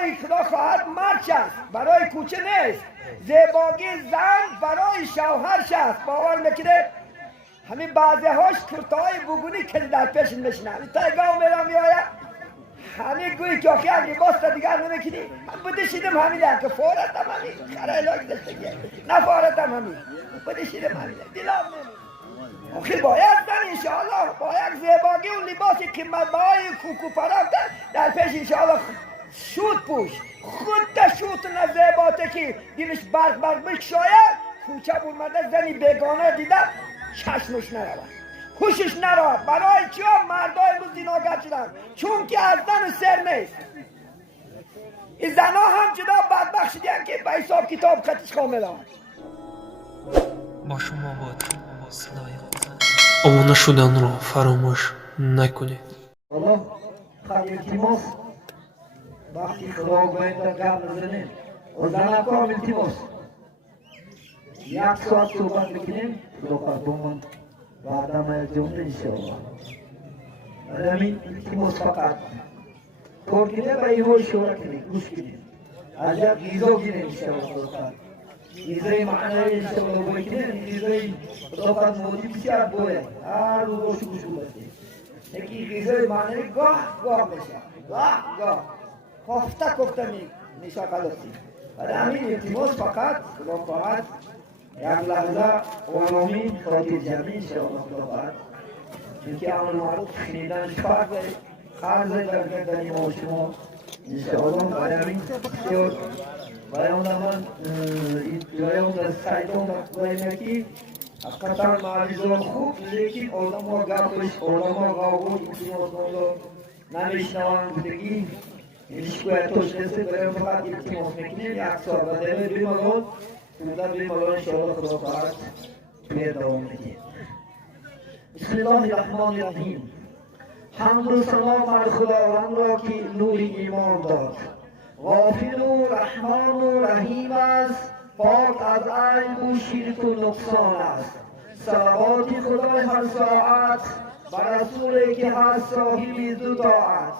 برای خدا خواهد مرد است، برای کوچه نیست. زیباگی زن برای شوهرش است. باور میکنه همین بعضی هاش کرتای بگونی که در پیش میشنن تا گاو میرم میآید همین گوی که آخی هم لباس تا دیگر نمیکنی هم بدشیدم همین که فورت هم همین خرای علاج دستگی نفارت هم همین بدشیدم همین دیلام نمید آخی باید زن انشاءالله باید زیباگی و لباسی قیمت بهای کوکو پرافت در پیش انشاءالله شوت پوش خود تا شوت نزیباته که دیلش برق بکشاید کوچه برمده زنی بگانه دیده چشمش نرود خوشش نرود. برای چی ها مردای امروز زیناگر شدن؟ چون که از زن سر نیست. این زن ها هم جدا بدبخت شدن که به حساب کتاب خطش کامل هم. با شما باد صدای آمانه شدن را فراموش نکنید. الله خیلی تیموس وقتی خدا باید در گم نزنیم و زن کامل تیموس یک ساعت صحبت بکنیم خدا قربان بعد ما یکجون انشاءالله. همین تیموس فقط کار کنه و این های شورا کنه گوش کنه از یک غیزا کنه انشاءالله. غیزای معنی انشاءالله باید کنه غیزای خدا مودی بسیار باید هر روز گوش گوش بوده یکی غیزای معنی گاه میشه گاه کفته میشه قلطی. همین تیموس فقط خدا خواهد یک لحظه آرامی خاطر جمعی انشاءالله خدا خواهد چونکه امر معروف شنیدن فرق خرز در گردن ما و شما انشاءالله. برای همین بسیار بیان من بیان در سایتون باید که حقیقتا معریضان خوب لیکن آدم ها گفتش آدم ها غاوش نمیشنوان بودگی ایشکوی توش کسی برای فقط التماس میکنیم یک سال و دیمه بیمالون در بیمالون انشاءالله خدا خواهد توی دوام میدیم. بسم الله الرحمن الرحیم. حمد و سلام علی خداوند را که نور ایمان داد، غافر و رحمان و رحیم است، پاک از عیب و شرک و نقصان است. صلوات خدای هر ساعت بر رسولی که هست صاحب دو طاعت.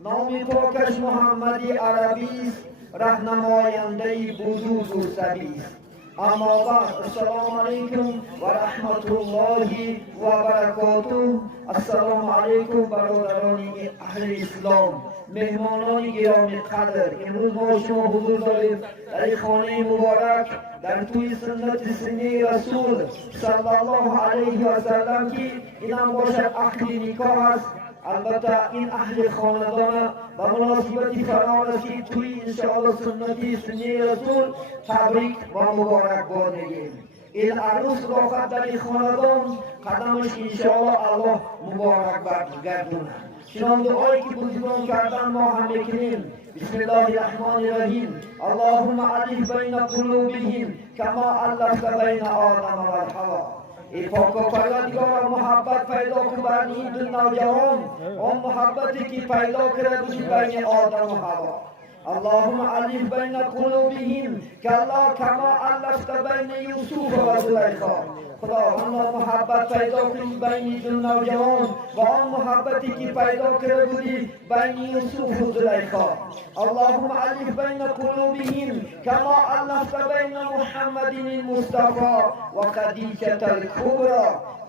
نام پاکش محمدی عربی است، راهنماینده بزرگ و سبی است. اما بعد السلام علیکم و رحمت الله و برکاته. السلام علیکم برادران اهل اسلام، مهمانان گرامی قدر. امروز ما شما حضور داریم در خانه مبارک در توی سنت سنه رسول صلی الله علیه و سلم که اینم باشد عقد نکاح است. البته این اهل خاندان و مناسبتی فرمان است که توی انشاءالله سنتی سنه رسول تبریک و مبارکباد میگیم. این عروس رافت در این خاندان قدمش انشاءالله الله مبارک برگردونه. چنان دعایی که بزرگان کردن ما هم میکنیم. بسم الله الرحمن الرحیم. اللهم الف بین قلوبهم کما الفت بین آدم و حوا. ای پاک و پروردگار محبت پیدا کن بر این دو نوجوان، آن محبتی که پیدا کرده بودی بین آدم و حوا. اللهم الف بین قلوبهم کما الفت بین یوسف و زلیخا. خدا آن محبت پیدا کن بین دو نوجوان و آن محبتی که پیدا کرده بودی بین یوسف و زلیخا. اللهم الف بین قلوبهم کما الفت بین محمد المصطفى و خدیجه الکبری.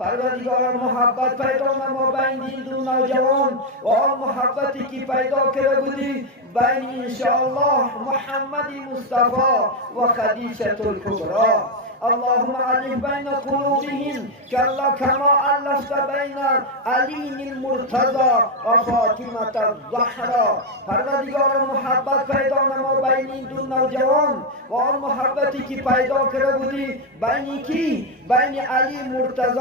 پروردگار محبت پیدا نما بین این دو نوجوان و آن محبتی که پیدا کرده بودی بین انشاءالله محمد مصطفى و خدیجه الکبری. اللهم الف بین قلوبهم کما الفت بین علی المرتضی و فاطمه الزهرا. پروردگار محبت پیدا نما بین این دو نوجوان و آن محبتی که پیدا کرده بودی بین کی؟ بین علی مرتضی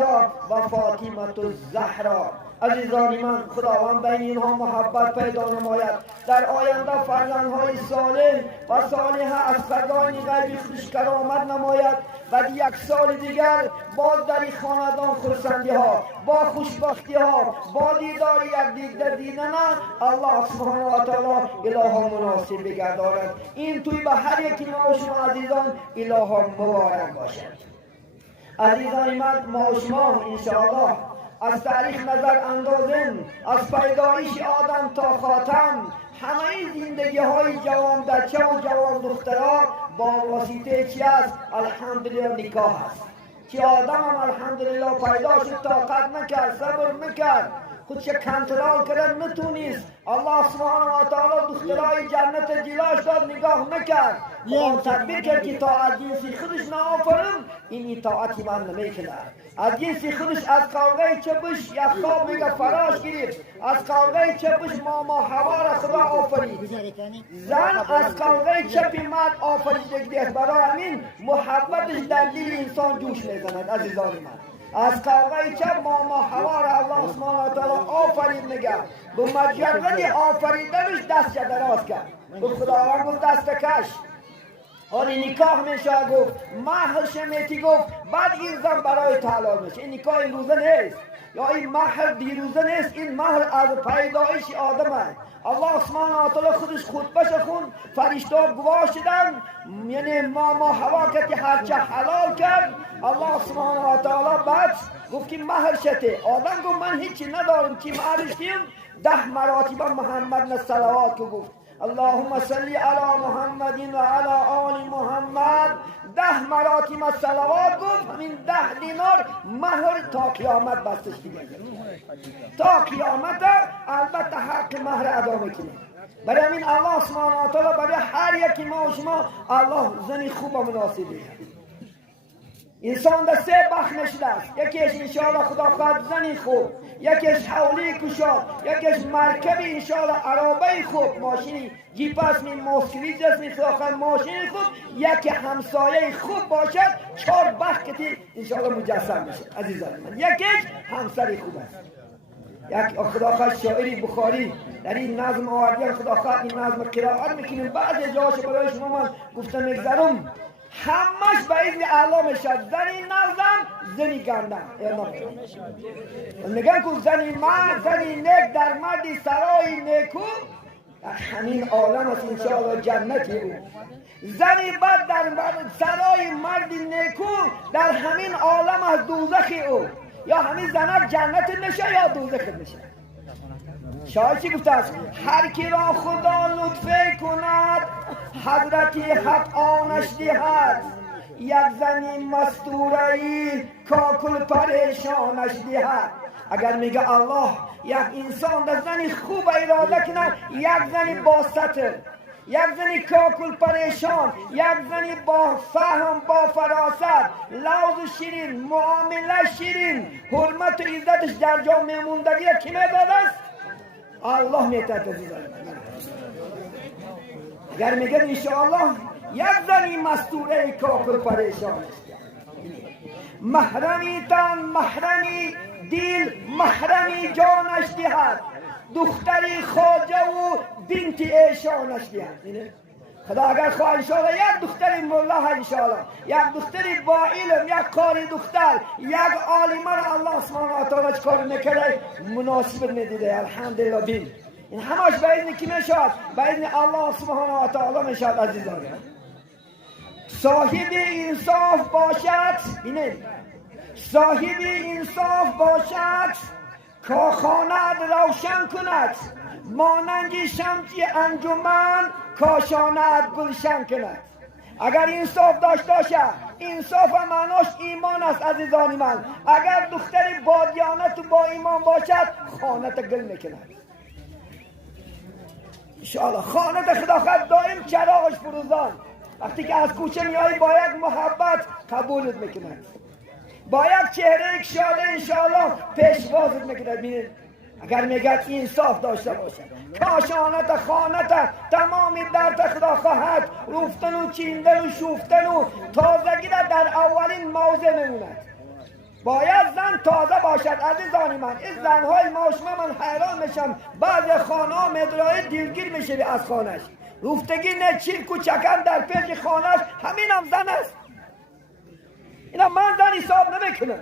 و فاطمه الزهرا. عزیزان من، خداوند بین اینها محبت پیدا نماید. در آینده فرزندهای صالح و صالحه از فردان غیبی خوش کرامت نماید. بعد یک سال دیگر باز در این خاندان خرسندی ها با خوشبختی ها با دیدار یکدیگر دیدن الله سبحانه و تعالی اله مناسب بگرداند. این توی به هر یکی ما شما عزیزان اله مبارک باشد. عزیزان من، ما شما انشاءالله از تاریخ نظر اندازیم، از پیدایش آدم تا خاتم همه زندگی های جوان بچه و جوان دخترها با واسطه چی است؟ الحمدلله نکاح است. که آدم هم الحمدلله پیدا شد، طاقت نکرد، صبر نکرد، خودش کنترل کرد، نتونست. الله سبحانه و تعالی دخترای جنت جلاش داد، نگاه نکرد. خدا تدبیر کرد که تا از جنسی خودش نآفرم، این اطاعتی من نمیکنه. از جنسی خودش از قوقه چپش یک خواب میگه فراش گرفت، از قوقه چپش ماما حوا را خدا آفرید. زن از قوقه چپ مرد آفریدگی است. برای همین محبتش در دل انسان جوش میزند. عزیزان من، از قوقه چپ ماما حوا را الله سبحانه و تعالی آفرید میگه. به مجرد آفریدنش دست دراز کرد، به خداوند گفت دست کش. آنی نکاح میشه گفت، مهرش میتی گفت، بعد این زن برای حلال میشه. این نکاح این روزه نیست، یا این مهر دیروزه نیست، این مهر از پیدایش آدم است. الله سبحانه و تعالی خودش خطبهش خوند، فرشته گواه شدن، یعنی ماما حوا که هرچه حلال کرد، الله سبحانه و تعالی بعد گفت که مهر شده. آدم گفت من هیچی ندارم، چی مهرش دیم؟ 10 مراتب محمد صلوات کو گفت، اللهم صل علی محمد و علی آل محمد. 10 مراتب صلوات گفت، همین 10 دینار مهر تا قیامت بستش دیگه. تا قیامت البته حق مهر ادا میکنه. برای همین الله سبحانه و تعالی برای هر یکی ما و شما الله زنی خوب و مناسبی. انسان در 3 بخش نشده است. یکیش انشاءالله خدا خواهد زنی خوب، یکیش حولی کشاد، یکیش مرکبی انشاءالله عربه خوب، ماشینی جیپ است، می موسکویج است، می خواهد ماشین خوب، یکی همسایه خوب باشد. 4 بخش که انشاءالله مجسم میشه. عزیزان من، یکیش همسری خوب است. یک خدا خواهد شاعری بخاری در این نظم آوردن، خدا خواهد این نظم قرائت میکنیم. بعضی جاهاش برای شما من گفتم میگذارم، همش به اذن الله میشد. زنی نظم، زنی گردن میگن که زنی مرد، زنی نیک در مردی سرای نیکو، در همین عالم است انشاءالله جنتی او. زنی بد در سرای مردی نیکو، در همین عالم از دوزخی او. یا همین زنک جنت میشه یا دوزخ میشه. شاید چی گفته است؟ هر کی را خدا لطفی کند، حضرت حق آنش دهد. یک زنی مستوره‌ای کاکل پریشانش دهد. اگر میگه الله یک انسان در زنی خوب اراده کنه، یک زنی با ستر، یک زنی کاکل پریشان، یک زنی با فهم، با فراست، لوز شیرین، معامله شیرین، حرمت و عزتش در جا میموندگی کی میداد است؟ الله میتد. اگر میگه انشاءالله یک زنی مستوره کاکل پریشان است، محرمی تن، محرمی دل، محرمی جانش دهد. دختری خواجه و بنت ایشانش دهد. خدا اگر خواه انشاءالله یک دختری ملا، انشاءالله یک دختری با علم، یک قاری دختر، یک عالمه را الله سبحانه و تعالی کار میکرده مناسب میدیده. الحمدلله. بین این همش به اذن کی میشد؟ به اذن الله سبحانه و تعالی میشد. عزیزان، صاحب انصاف باشد، بینید، صاحب انصاف باشد، کاخانه روشن کند، مانند شمع انجمن کاشاند گلشن کند. اگر انصاف داشته باشه، انصاف معناش ایمان است. عزیزان من، اگر دختری با دیانت و با ایمان باشد، خانت گل میکند. انشاءالله خانت خدا خواهد دائم چراغش فروزان. وقتی که از کوچه میایی با یک محبت قبولت میکند، با یک چهره شاده انشاءالله پیشوازت میکند. بینید، اگر میگد انصاف داشته باشد، کاشانت خانت تمامی درد خدا خواهد، روفتن و چیندن و شوفتن و تازگی در اولین موضع میموند. باید زن تازه باشد. عزیزان من، این زنهای ما شما من حیران میشم، بعض خانه ها مدرای دلگیر میشه از خانش، روفتگی نه چیر کوچکن در پیش خانش، همین هم زن است. اینا من زن حساب نمیکنم.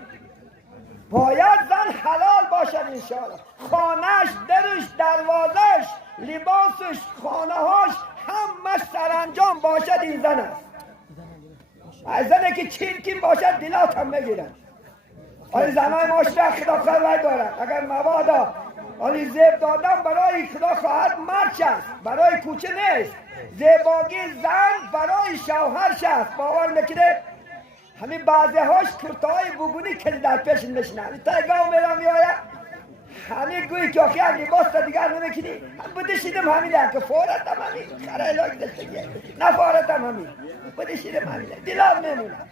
باید زن حلال باشد انشاءالله. خانهش، درش، دروازش، لباسش، خانهاش همش سرانجام باشد. این زن است. از زنی که چیرکین باشد دلات هم میگیرن. آیا زنهای معاشره خدا خواهد دارد. اگر مبادا آنی زیب دادن برای خدا خواهد مرد است، برای کوچه نیست. زیباگی زن برای شوهرش است. باور میکنه همین بعضی هاش کرتای بگونی که در پیش نشنن تا گاو میرم میآید همین گویی که آخی هم لباس تا دیگر نمیکنی هم بدشیدم همین که فورت هم همین خرای لاک دستگیه نه فورت هم همین بدشیدم همین دلار میمونم.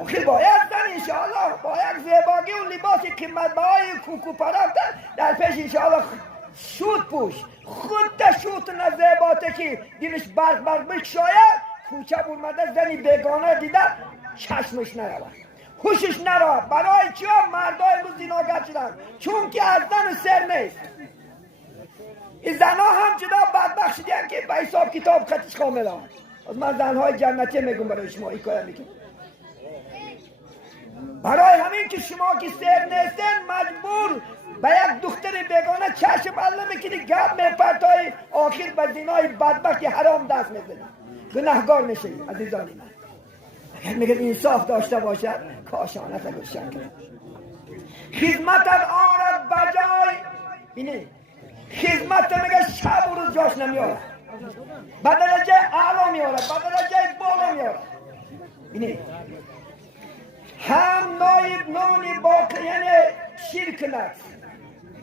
آخی باید زن انشاءالله باید زیباگی و لباسی قیمت بهای کوکو پرافته در پیش انشاءالله شوت پوش خود تا شوت نزیباته که دلش برق بکشاید کوچه برمده زنی بیگانه دیده چشمش نرود خوشش نرود. برای چی مردای امروز زیناگر شدن؟ چون که از زن سر نیست. این زنها هم جدا بدبخت شدن که به حساب کتاب خطش کامل هم. از من زنهای جنتی میگم برای شما این کار میگم. برای همین که شما که سر نیستن مجبور به یک دختر بیگانه چشم الله میکنی گپ میپرتای آخر به زینای بدبختی حرام دست میزنی گناهگار میشه. عزیزانی من اگر میگه انصاف داشته باشد کاشانت گوشن کرد خدمت آرد بجای اینه خدمت میگه شب و روز جاش نمیاره به درجه اعلا میاره به درجه بالا میاره اینه هم نایب نونی باقی یعنی شیر کند.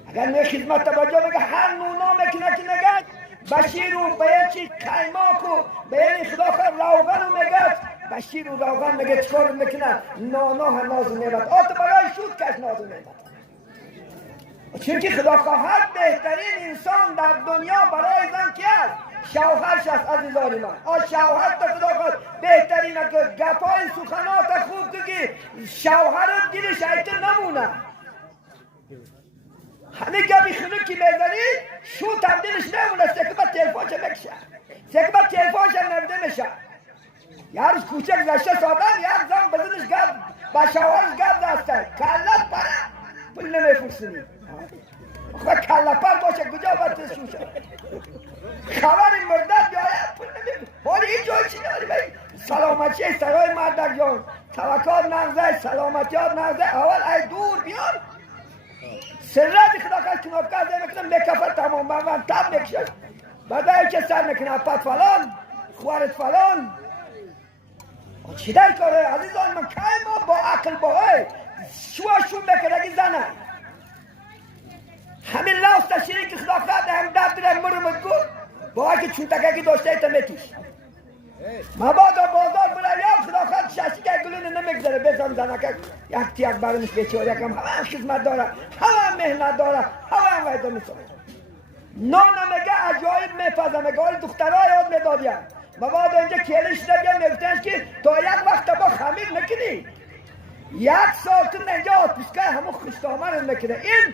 اگر میگه خدمت بجای میگه هر نونا میکنه که نگه بشیر و به چی کایماک و به خدا خواهد روغن و میگه بشیر و روغن میگه چکار میکنه نانا هم نازو میبد آتا برای شود کش نازو میبد چون که خدا خواهد بهترین انسان در دنیا برای زن که است شوهرش است. عزیزانی من شوهر تا خدا خواهد بهترین که گپای سخنات خوب که شوهر دلش ایت نمونه همه گبی خیلی که میزنی شو تبدیلش نمونه سکبت تلفونش بکشه سکبت تلفونش نرده میشه. یه روز کوچک زشته سادم یک زن بزنش گب با شوهرش گب دسته کلت پره پول نمیفرسونی خب کلت پر باشه کجا باید شوشه خبری مردد بیاید پول نمیفرسونی حالی این جای چی نیاری بایی سلامتی سرای مردک جان توکات نغزه سلامتیات نغزه اول ای دور بیان سرازی خدا که کناب کرده میکنم میکفر تمام بروان تب میکشد بعد چه سر میکنه پت فلان خوارت فلان چی دای کاره عزیزان من که ما با عقل با ای شو میکنه که زنه همین لاست تشیری که خدا کرده هم دردره مرمت گفت با که چون تکه که داشته ایتا میکش مبادا بازار برای خدا خواهد ششی که گلونه نمیگذاره بزن زنه که یک تیک برمش بیچاره یکم همه خدمت داره همه مهنت داره همه ویده میساره نانه میگه عجایب میفزه میگه آلی دخترها یاد میدادیم مبادا اینجا کلیش نگه میگفتنش که تا یک وقت با خمیر میکنی یک سال تو اینجا آتپیسکه همون خشتامن میکنه این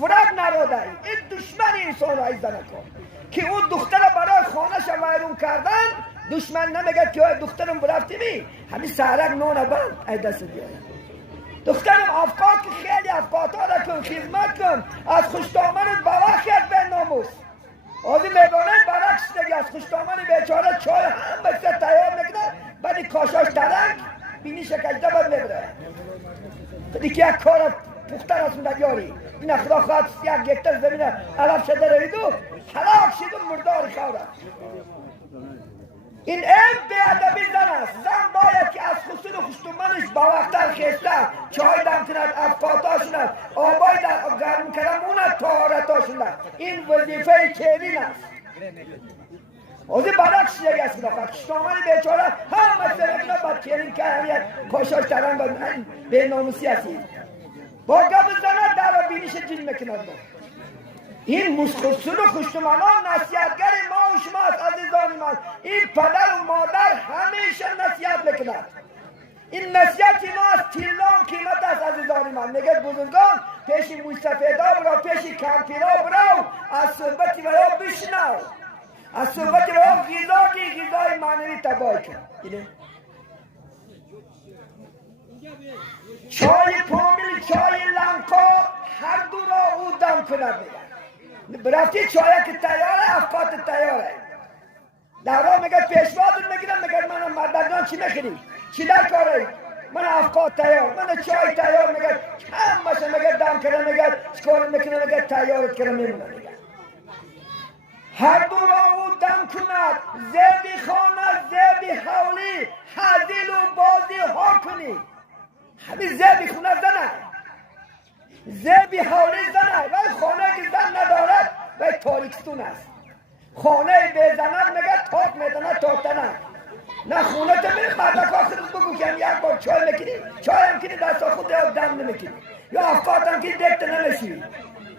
ورق نراده این دشمن انسان را ایزده نکن که اون دختر برای خانهش ویرون کردن دشمن نمیگه که دخترم برفتی می همین سهرک نونه بند ای دست بیاره دخترم افکار که خیلی افکارتا را کن خدمت کن از خوشتامنت بوخت به ناموس آزی میبانه برعکس دیگه از خوشتامن بیچاره چای هم بسید تیار میکنه بعدی کاشاش ترک بینی شکشته باید میبره خودی که یک کار پختر از اون دیاری این خدا خواهد یک گکتر زمینه علف شده رویدو حلاک شد و مردار خواه این بیادبی زن است. زن باید که از خصوص و خشتومنش با وقتر خیسته چای دم کند افکاتا شند آبای در گرم کردن اوند طهارتا شند این وظیفه چیرین است اوزی برعکس دیگه است خدا خشتومن بیچاره همه سرکنا با چیرین که همیت کاشاش ترن با به ناموسی هستی با گب زنه در بینیش جیل میکند این مسخرسون و خوشتمنان نصیحتگر ما و شما عزیزان من این پدر و مادر همیشه نصیحت میکند این نصیحت ما از تیلان قیمت است عزیزان من میگه بزرگان پیش موی سفیدا برو پیش کمپیرا برو از صحبتی برو بشنو از صحبتی برو غذای معنوی تباه کن چای پامیل چای لنکا هر دو را او دم کند برفتی چایه که تیاره افکات تیاره در راه میگه پیشوازون میگیرم میگه منم مردگان چی میخیری چی در کاره من افکار تیار، من چای تیار میگه کم باشه میگه دم کرده میگه چکار میکنه میگه تیارت کرده میمونه میگه هر دو را او دم کند زیبی خانه زیبی حولی حدیل و بازی ها کنی همین زیبی خونه زنه زیبی حولی زنه ولی خانه که زن ندارد ولی تاریکستون است خانه بزنه میگه تاک میدنه تاکتنه نه خونه تو میری مردک آخرت بگو که یک بار چای میکنی چای هم کنی دستا خود دم نمیکنی یا افکات هم کنی دکت نمیشی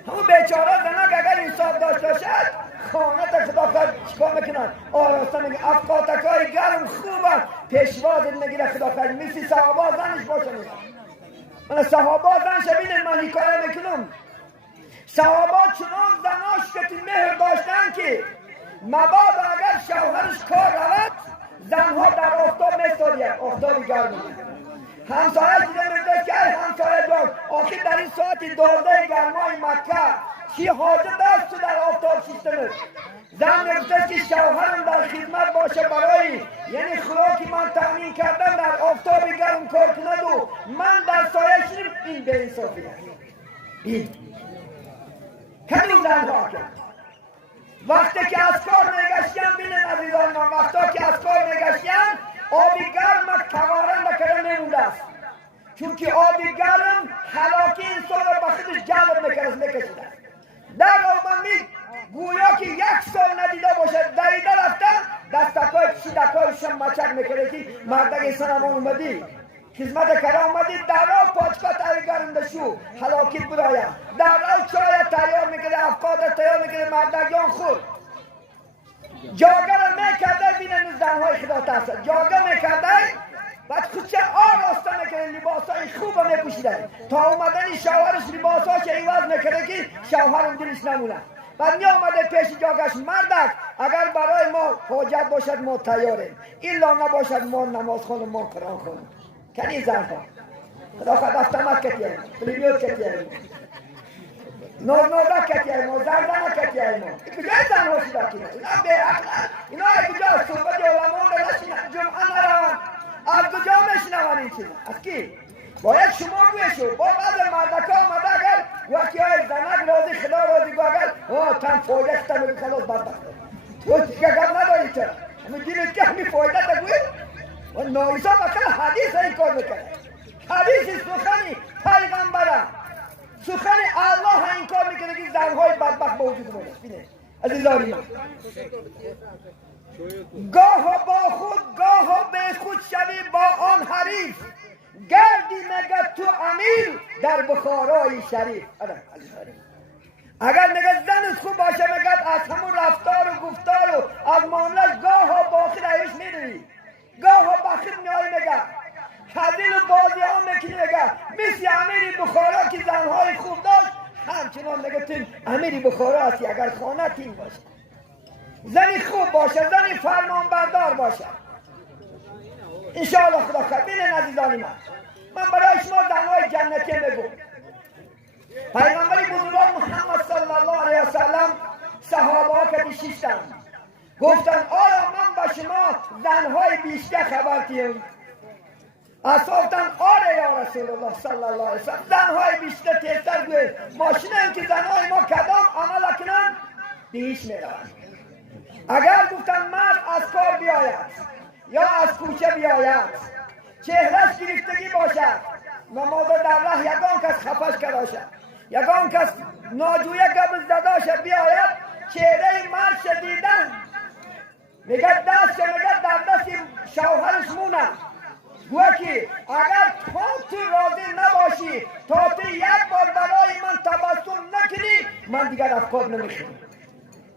همون بیچاره زنک اگر انصاف داشته شد خانه تا خدا خواهد چکا میکنن آراسته میگه افکاتک های گرم خوبه پیشوازت میگیره خدا خواهد میسی صحابا زنش باشه میگه من صحابا زن شبینه من حکایه میکنم صحابا چنان زناش که مهر داشتن که مبادا اگر شوهرش کار رود زنها در آفتاب میستاید آفتابی گرمی همسایه دیده میده که همسایه دار آخی در این ساعت 12 گرمای مکه چی حاجت است تو در آفتاب شیستنه زن نمیده که شوهرم در خدمت باشه برای یعنی خوراکی من تامین کردن در آفتاب گرم کار کند و من در سایه شدیم این به انصافی این همین زنها کرد وقتی که از کار میگشتن بینن عزیزان من وقتی که از کار میگشتن آبی گرم توارن نکرده میمونده است چون که آبی گرم حلاکی انسان را به خودش جلب میکشیده در آبمی گویا که یک سال ندیده باشد دویده رفته دستکای کشیدکایشم مچک میکرده که مردک انسان هم اومدی خدمت کرده اومدی در را پاچکا تایی گرنده شو حلاکیت برایم در را چای تیار میکرده افکار تیار میکرده مردگیان خود جاگه را میکرده بینن زنهای خدا ترسد جاگه میکرده بعد خودش آراسته میکرده لباسای خوب میپوشیده تا اومدن شوهرش لباساش عوض میکرده که شوهرم دلش نمونه بعد می آمده پیش جاگش مردک اگر برای ما حاجت باشد ما تیاریم ایلا نباشد ما نماز خونم ما قرآن خونم کنی زنها خدا خواهد افتمت کتیم پلیمیوت کتیم نورنورا کتیم زردانه کتیم این کجای زنها شده کنه اینا به اقلال اینا کجا صحبت علمان نشینه جمعه نروان از کجا میشنوان این چیز از کی؟ باید شما گویشو با بعض مردکا آمده اگر وقتی های زنک راضی خدا راضی گو اگر تن فایده کتا میگه خلاص بدبخت تو دیگه گم نداری چرا همین دیلت که همین فایده تا گوی و نایسا مثلا حدیث این کار میکنه حدیث سخنی پیغمبره سخن الله این کار میکنه که زنهای بدبخت به وجود مونه بینه عزیزانی من گاه با خود گاه به خود شوی با آن حریف گردی مگه تو امیر در بخارای شریف اگر نگه زنت خوب باشه مگه از همون رفتار و گفتار و از معاملش گاه با خود ایش میروی گاه با خود میایی مگه حدیل و بازی ها میکنی مگه مثل امیری بخارا که زنهای خوب داشت همچنان مگه تین امیری بخارا هستی اگر خانه تین باشه زنی خوب باشه زنی فرمان بردار باشه انشاءالله خدا خیر بینن عزیزانی من برای شما زنهای جنتی میگم پیغمبری بزرگوار محمد صلی الله علیه وسلم صحابه ها که بیشیشتن گفتن آیا من به شما زنهای بیشتر خبر دیم اصابتن آره یا رسول الله صلی الله علیه وسلم زنهای بیشتر تیزتر گوید ماشینه این که زنهای ما کدام عمل کنن بیش میروند اگر گفتن مرد از کار بیاید یا از کوچه بیاید چهرش گرفتگی باشد نماز در راه یگان کس خفش کرده شد یگان کس ناجویه قبض زده شد بیاید چهره مرد شدیدن میگه دست میگه در دست شوهرش مونه گوه که اگر تو راضی نباشی تا تو یک بار برای من تبسم نکنی من دیگر افکار نمیخونم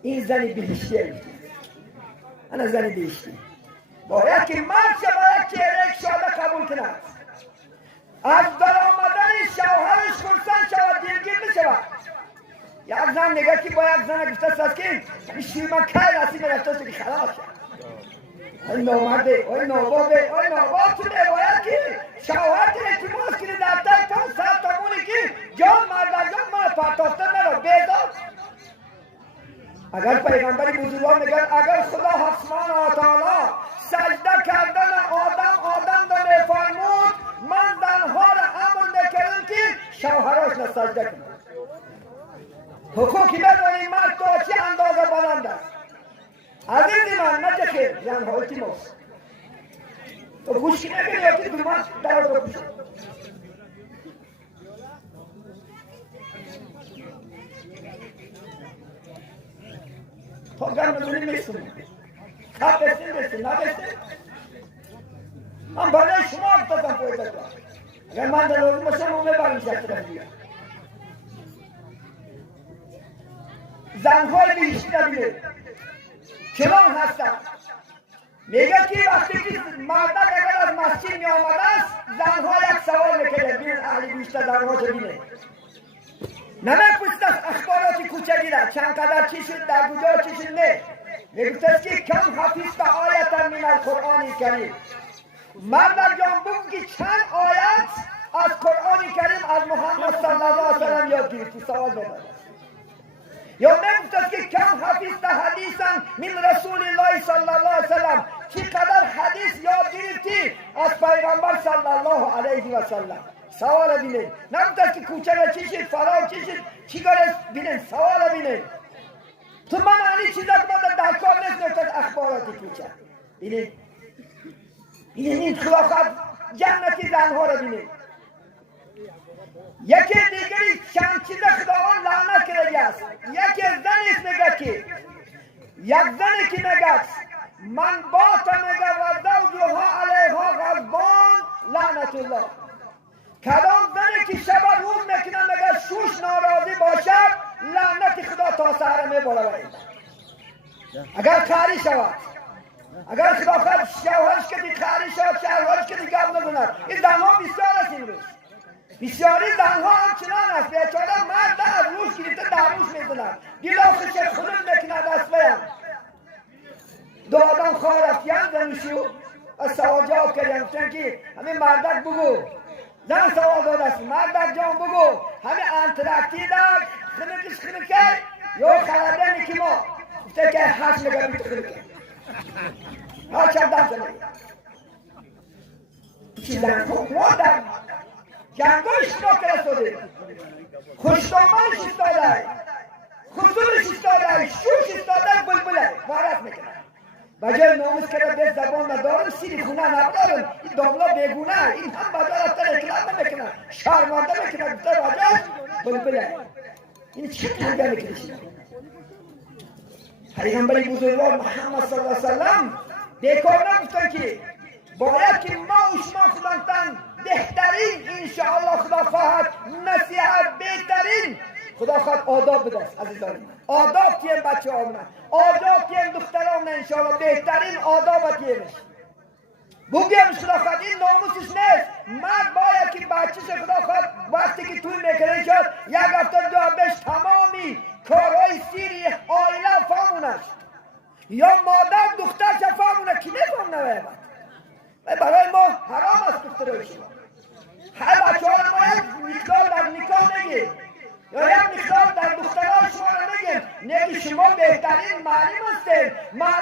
این زنی بهشتی انا زنی بهشتی باید که مرد باید چهره شاده قبول کند از در آمدن شوهرش خرسن شود دیرگیر نشود یک زن نگه که با یک زن گفته است که شوی من که رسیم رفته است که خلاص شد ای نامرده ای نابابه ای نابابتونه باید که شوهر التماس کنی دفتر کن سر تمونی که جان مرد جان من پرتافته نرو بیدار اگر پیغمبری بزرگوار میگن اگر خدا سبحانه و تعالی سجده کردن آدم را میفرمود سجده کنه. حقوقی بدونیم مرد تا چه اندازه بلند است. عزیزی من نجه خیر یعنی حالتی ماست. تو گوشی نکنی یا که دومان در رو گوشی. تو گرم بدونی میستونی. خواب بستین بستین نبستین. من برای شما افتادم پویده کنم. اگر من در روزی باشم اون میبرم شکل دیگه. زنهای بیشتی نبینه. چنان هستن. میگه که وقتی که مردک اگر از مسجد می آمده است زنها یک سوال میکنه بین اهل بیشتر زنها چه بینه نمیپوشت است اخبارات کوچگی را چند قدر چی شد در کجا چی شد نه میگفت است که کم حفیظ تا آیتا من القرآن کریم مردک جان بگو که چند آیت از قرآن کریم از محمد صلی الله علیه وسلم یاد گرفتی سوال میکنه یا میگفت است که کم حفیظ حدیثا من رسول الله صلی الله علیه وسلم چقدر حدیث یاد گرفتی از پیغمبر صلی الله علیه وسلم سوال بینید نگفت است که کوچه چی شد فلان چی شد چی گره بینید سوال بینید تو من اینی چیزا که در کار نیست نکتد اخبارات کوچه بینید این خلافت جنتی زنها را بینید یکی دیگری چند چیز خداوند لعنت کرده است یکی زنیست میگه که یک زنی که میگه من باتا میگه و زوجها علیها غضبان لعنت الله کدام زنی که شب روز میکنه میگه شوش ناراضی باشد لعنت خدا تا سحر میباره اگر کاری شود اگر خدا خواهد شوهرش کدی کاری شود شوهرش کدی گم نگوند این زنها بسیار است این روز بسیاری زنها همچنان است بیچاره مرد از روش گرفته در روش میزند گلافش خودم میکنه دست بیم دو آدم خواه رفتیم زنشو از سوال جواب کردیم گفتن که همین مردک بگو زن سوال داده است مردک جان بگو همین انترکتی دک خنکش خنکه یا خلده میکی ما گفته که هش نگه بیت خنکه ها چندم زنه چی زن خود در جنگوش نکره شده خوشتامنش استاده خصولش استاده شوش استاده بلبله وارد میکنه بجای ناموس کرده به زبان ندارم سیری خونه ندارم این داملا بگونه این هم بدارت در اکلام نمیکنه شرمانده میکنه گفته بجای بلبله این چه تنگه میکنه پیغمبر بزرگوار محمد صلی الله علیه وسلم بیکار نگفتن که باید که ما و شما خداوند بهترین انشاءالله خدا خواهد نصیحت بهترین خدا خواهد آداب بدست عزیزان آداب تیم بچه آمونه آداب تیم دختر آمونه انشاءالله بهترین آداب تیمش بگیمش خدا خواهد این ناموسش نیست مرد باید که بچهش خدا خواهد وقتی که توی میکنه شد یک هفته جوابش تمامی کارهای سیری آیله فهمونش یا مادر دخترش فهمونه که نفهمونه برای ما حرام است دخترای شما هر بچه ها ما یک مقدار در نکاح نگیم یا یک مقدار در دخترای شما نگیم نگی شما بهترین معلم هستید